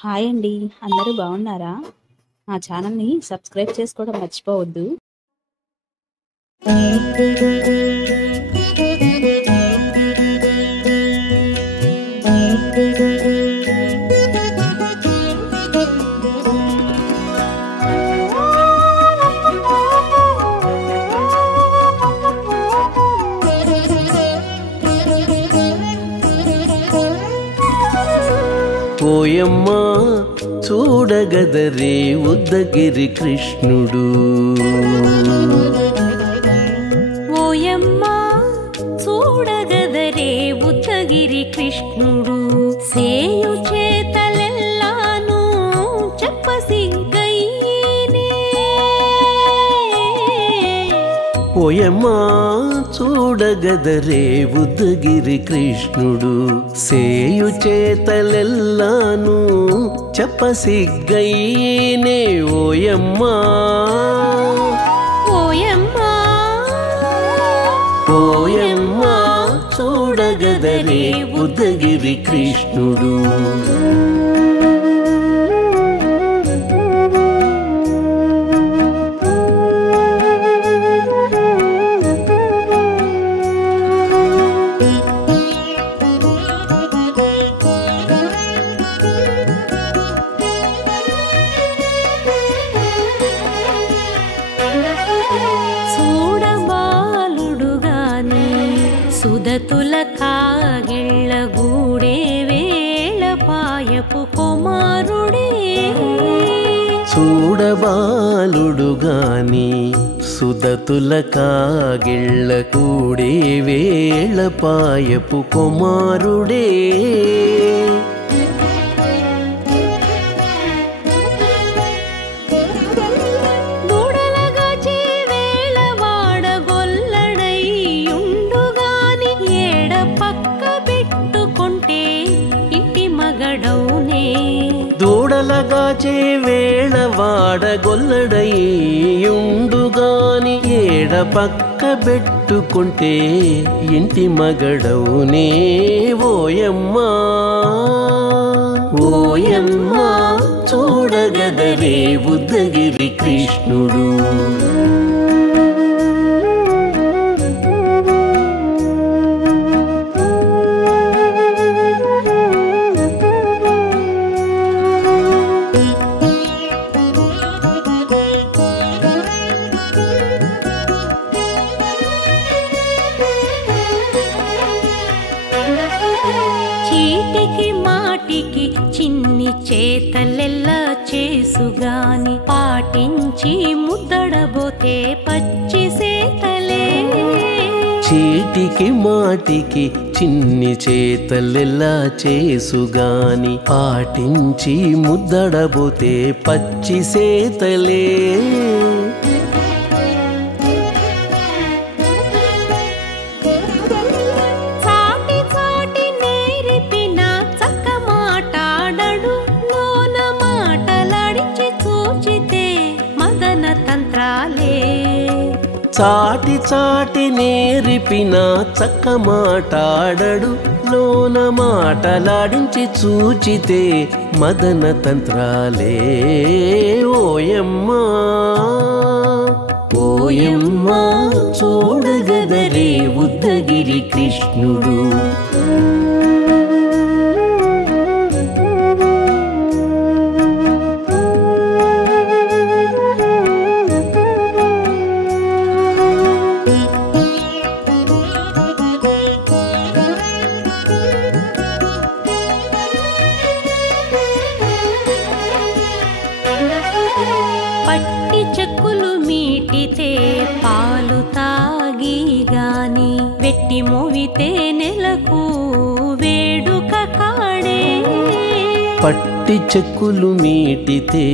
Hi అండి. అందరూ బాగున్నారా? మా ఛానల్‌ని సబ్స్క్రైబ్ చేసుకోవడం మర్చిపోవద్దు. ఓయమ్మ చూడగదరే ఉద్దగిరి కృష్ణుడు. ఓయమ్మ చూడగదరే ఉద్దగిరి కృష్ణుడు. సేయు చేతలెల్లాను చెప్పసిగ్గయ్యేనే. ఓయమ్మ చూడగదరే ఉద్దగిరి కృష్ణుడు. సేయు చేతలెల్లాను చెప్పసిగ్గయ్యేనే. ఓయమ్మ ఓయమ్మ ఓయమ్మ చూడగదరే ఉద్దగిరి కృష్ణుడు. సుదతుల కాగిళ్ళ గూడే వేళ పాయపు కుమారుడే. చూడబాలుడు గాని సుదతుల కాగిళ్ళ కూడే వేళ పాయపు కుమారుడే. దూడలగాచే వేళ వాడగొల్లడయ్యుండుగాని ఏడ పక్క పెట్టుకుంటే ఇంటి మగడవునే. ఓయమ్మ ఓయమ్మ చూడగదరే ఉద్దగిరి కృష్ణుడు. చీటికి మాటికి చిన్ని చేతలెల్లా చేసుగాని పాటించి ముద్దడబోతే పచ్చి సేతలే. చీటికి మాటికి చిన్ని చేతలెల్లా చేసుగాని పాటించి ముద్దడబోతే పచ్చి సేతలే. చాటి చాటి నేర్పిన చక్క మాటాడడు లోన మాటలాడించి చూచితే మదన తంత్రాలే. ఓయమ్మ ఓయమ్మ చూడగదరే ఉద్దగిరి కృష్ణుడు. పట్టి చెక్కులు మీటితే పాలు తాగి గాని వెట్టి మోవితే నెలకు వేడుక కాడే. పట్టి చెక్కులు మీటితే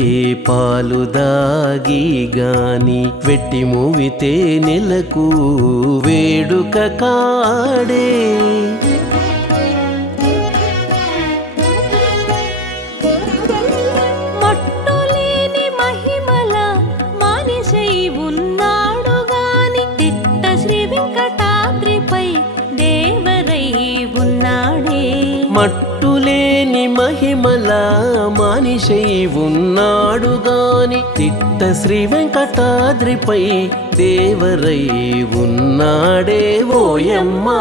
పాలు దాగి గాని వెట్టి మోవితే నెలకు వేడుక కాడే. మట్టులేని మహిమ మహిమల మానిషై ఉన్నాడు గాని తిట్ట శ్రీ వెంకటాద్రిపై దేవరై ఉన్నాడే ఓయమ్మా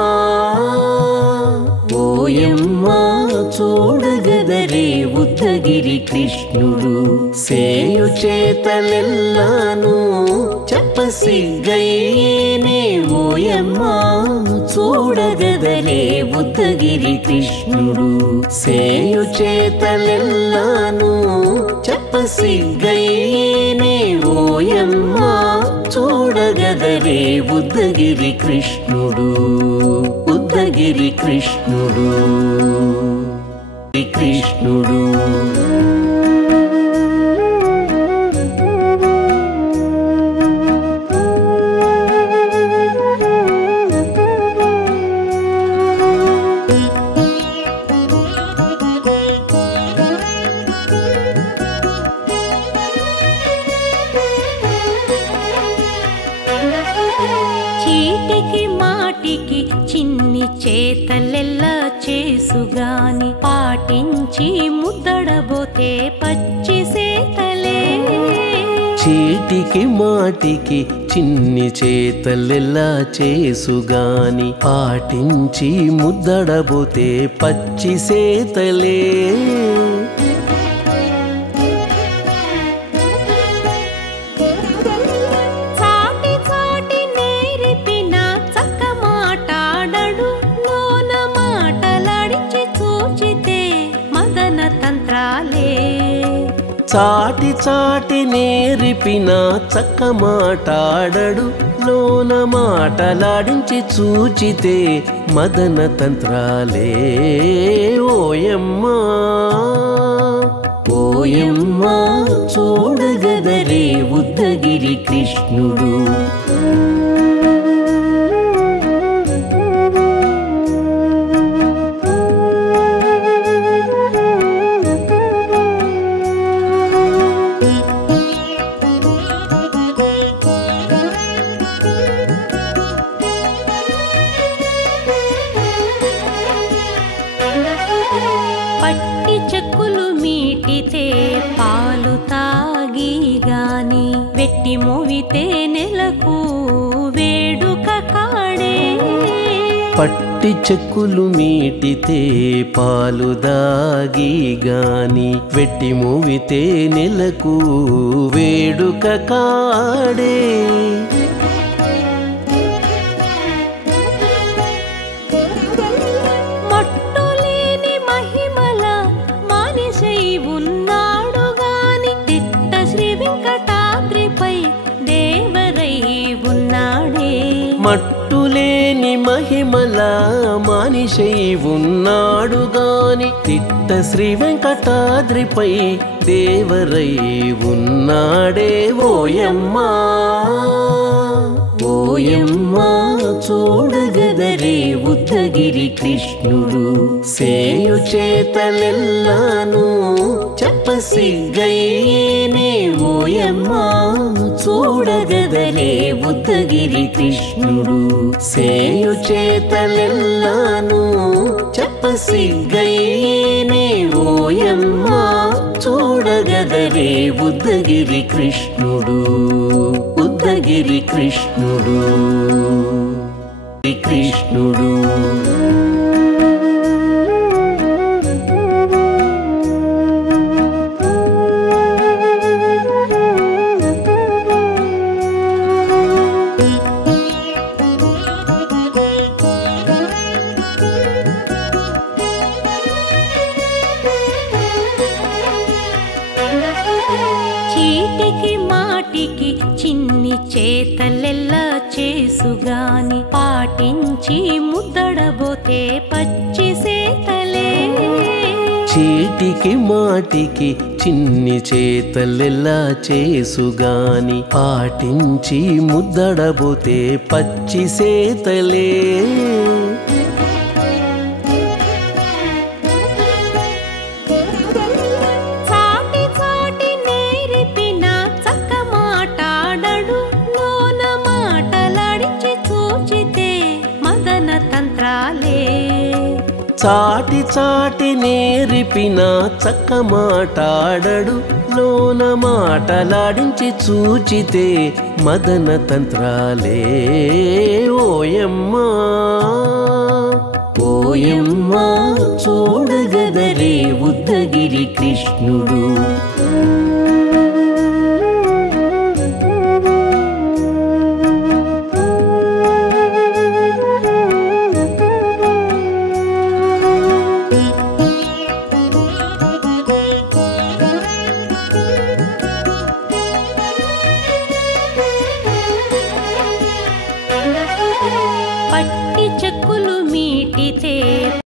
ఓయమ్మా చూడగదరే ఉద్దగిరి కృష్ణుడు సేయు చేతలెల్లాను చెప్పసిగ్గయ్యేనే ఓయమ్మా చూడగదరే ఉద్దగిరి కృష్ణుడు సేయు చేతలెల్లాను చెప్పసిగ్గయ్యేనే ఓయమ్మా చూడగదరే ఉద్దగిరి కృష్ణుడు ఉద్దగిరి కృష్ణుడు కృష్ణుడు చీటికి మాటికి చిన్ని చేతలెల్లా చేసుగాని పాటించి ముద్దడబోతే పచ్చి సేతలే చీటికి మాటికి చిన్ని చేతలెల్లా చేసుగాని పాటించి ముద్దడబోతే పచ్చి సేతలే చాటి చాటి నేరిపిన చక్క మాటాడడు లోన మాటలాడించి చూచితే మదన తంత్రాలే ఓయమ్మా ఓయమ్మా చూడగదరే ఉద్దగిరి కృష్ణుడు పట్టి చెక్కులు మీటితే పాలు తాగి గాని వెట్టి మోవితే నెలకు వేడుక కాడే పట్టి చెక్కులు మీటితే పాలు దాగి గాని వెట్టి మూవితే నెలకు వేడుక కాడే మట్టులేని మహిమల మానిషై ఉన్నాడు గాని తిట్ట శ్రీ వెంకటాద్రిపై దేవరై ఉన్నాడే ఓయమ్మా ఓయమ్మా చూడగదరే ఉద్దగిరి కృష్ణుడు సేయు చేతలెల్లాను చెప్పసిగ్గయ్యేనే ఓయమ్మా చూడగదరే ఉద్దగిరి కృష్ణుడు సేయు చేతలెల్లాను చెప్పసిగ్గయ్యేనే ఓయమ్మా చూడగదరే ఉద్దగిరి కృష్ణుడు ఉద్దగిరి కృష్ణుడు కృష్ణుడు చీటికి మాటికి చిన్ని చేతలెల్లా చేసుగాని పాటించి ముద్దడబోతే పచ్చి సేతలే చీటికి మాటికి చిన్ని చేతలెల్లా చేసుగాని పాటించి ముద్దడబోతే పచ్చి సేతలే చాటి చాటి నేర్పిన చక్క మాటాడడు లోన మాటలాడించి చూచితే మదన తంత్రాలే ఓయమ్మా ఓయమ్మా చూడగదరే ఉద్దగిరి కృష్ణుడు